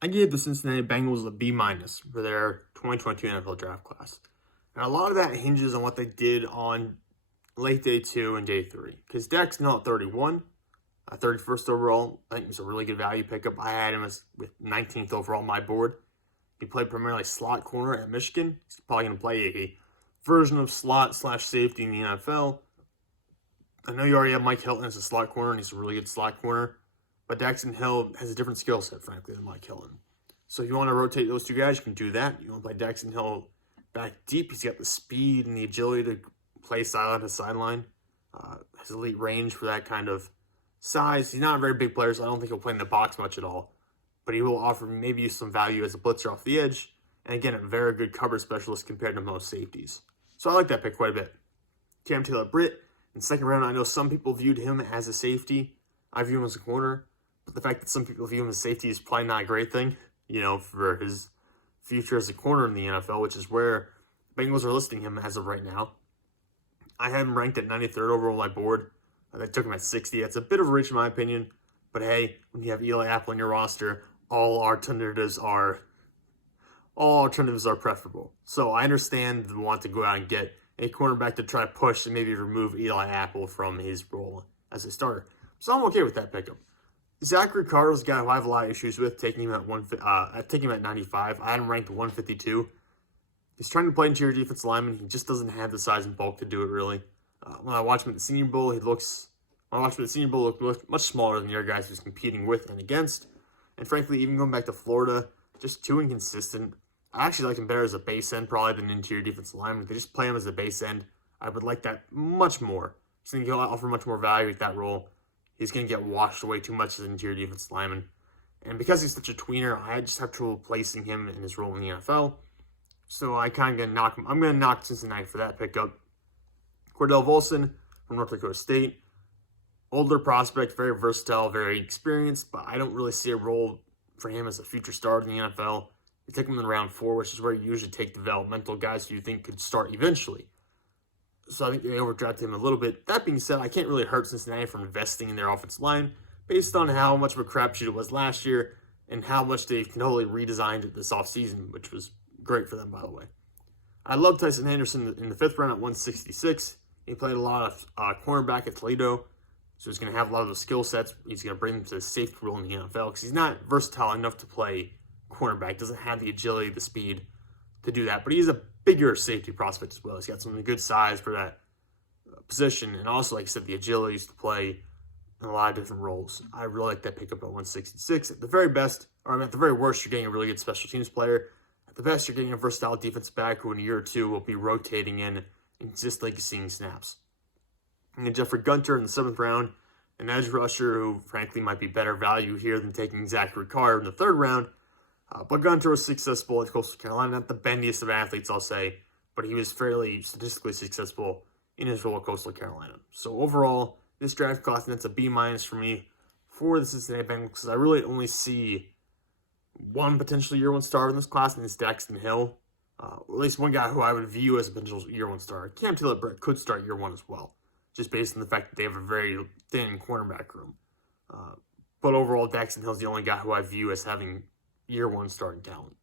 I gave the Cincinnati Bengals a B- for their 2022 NFL draft class. And a lot of that hinges on what they did on late day 2 and day 3. Because Daxton at 31, 31st overall, I think it was a really good value pickup. I had him with 19th overall on my board. He played primarily slot corner at Michigan. He's probably going to play a version of slot / safety in the NFL. I know you already have Mike Hilton as a slot corner, and he's a really good slot corner. But Daxton Hill has a different skill set, frankly, than Mike Hilton. So if you want to rotate those two guys, you can do that. You want to play Daxton Hill back deep. He's got the speed and the agility to play sideline to sideline. Has elite range for that kind of size. He's not a very big player, so I don't think he'll play in the box much at all. But he will offer maybe some value as a blitzer off the edge. And again, a very good cover specialist compared to most safeties. So I like that pick quite a bit. Taylor-Britt, in the second round, I know some people viewed him as a safety. I view him as a corner. But the fact that some people view him as safety is probably not a great thing, for his future as a corner in the NFL, which is where Bengals are listing him as of right now. I had him ranked at 93rd overall on my board. I took him at 60. That's a bit of a reach in my opinion. But hey, when you have Eli Apple on your roster, all alternatives are preferable. So I understand the want to go out and get a cornerback to try to push and maybe remove Eli Apple from his role as a starter. So I'm okay with that pickup. Zachary is a guy who I have a lot of issues with, taking him at 95. I had him ranked 152. He's trying to play interior defense lineman. He just doesn't have the size and bulk to do it, really. When I watch him at the Senior Bowl, he looked much smaller than the other guys he's competing with and against. And frankly, even going back to Florida, just too inconsistent. I actually like him better as a base end probably than interior defense lineman. If they just play him as a base end, I would like that much more. I think he'll offer much more value at that role. He's going to get washed away too much as an interior defense lineman. And because he's such a tweener, I just have trouble placing him in his role in the NFL. So I kind of going to knock him. I'm going to knock Cincinnati for that pickup. Cordell Volson from North Dakota State. Older prospect, very versatile, very experienced, but I don't really see a role for him as a future starter in the NFL. You take him in round 4, which is where you usually take developmental guys who you think could start eventually. So I think they overdrafted him a little bit. That being said, I can't really hurt Cincinnati from investing in their offensive line based on how much of a crapshoot it was last year and how much they've totally redesigned it this offseason, which was great for them, by the way. I love Tycen Henderson in the 5th round at 166. He played a lot of cornerback at Toledo, so he's going to have a lot of those skill sets. He's going to bring him to the safety role in the NFL because he's not versatile enough to play cornerback. Doesn't have the agility, the speed to do that. But he's a bigger safety prospect as well. He's got some good size for that position. And also, like I said, the agilities to play in a lot of different roles. I really like that pickup at 166. At the very best, or at the very worst, you're getting a really good special teams player. At the best, you're getting a versatile defensive back who in a year or two will be rotating in and just like seeing snaps. And then Jeffrey Gunter in the 7th round, an edge rusher who frankly might be better value here than taking Zachary in the 3rd round. But Gunter was successful at Coastal Carolina, not the bendiest of athletes, I'll say, but he was fairly statistically successful in his role at Coastal Carolina. So overall, this draft class, that's a B- for me for the Cincinnati Bengals because I really only see one potential year 1 star in this class, and it's Daxton Hill. At least one guy who I would view as a potential year 1 star. Taylor-Britt could start year 1 as well, just based on the fact that they have a very thin cornerback room. But overall, Daxton Hill's the only guy who I view as having year 1 starting talent.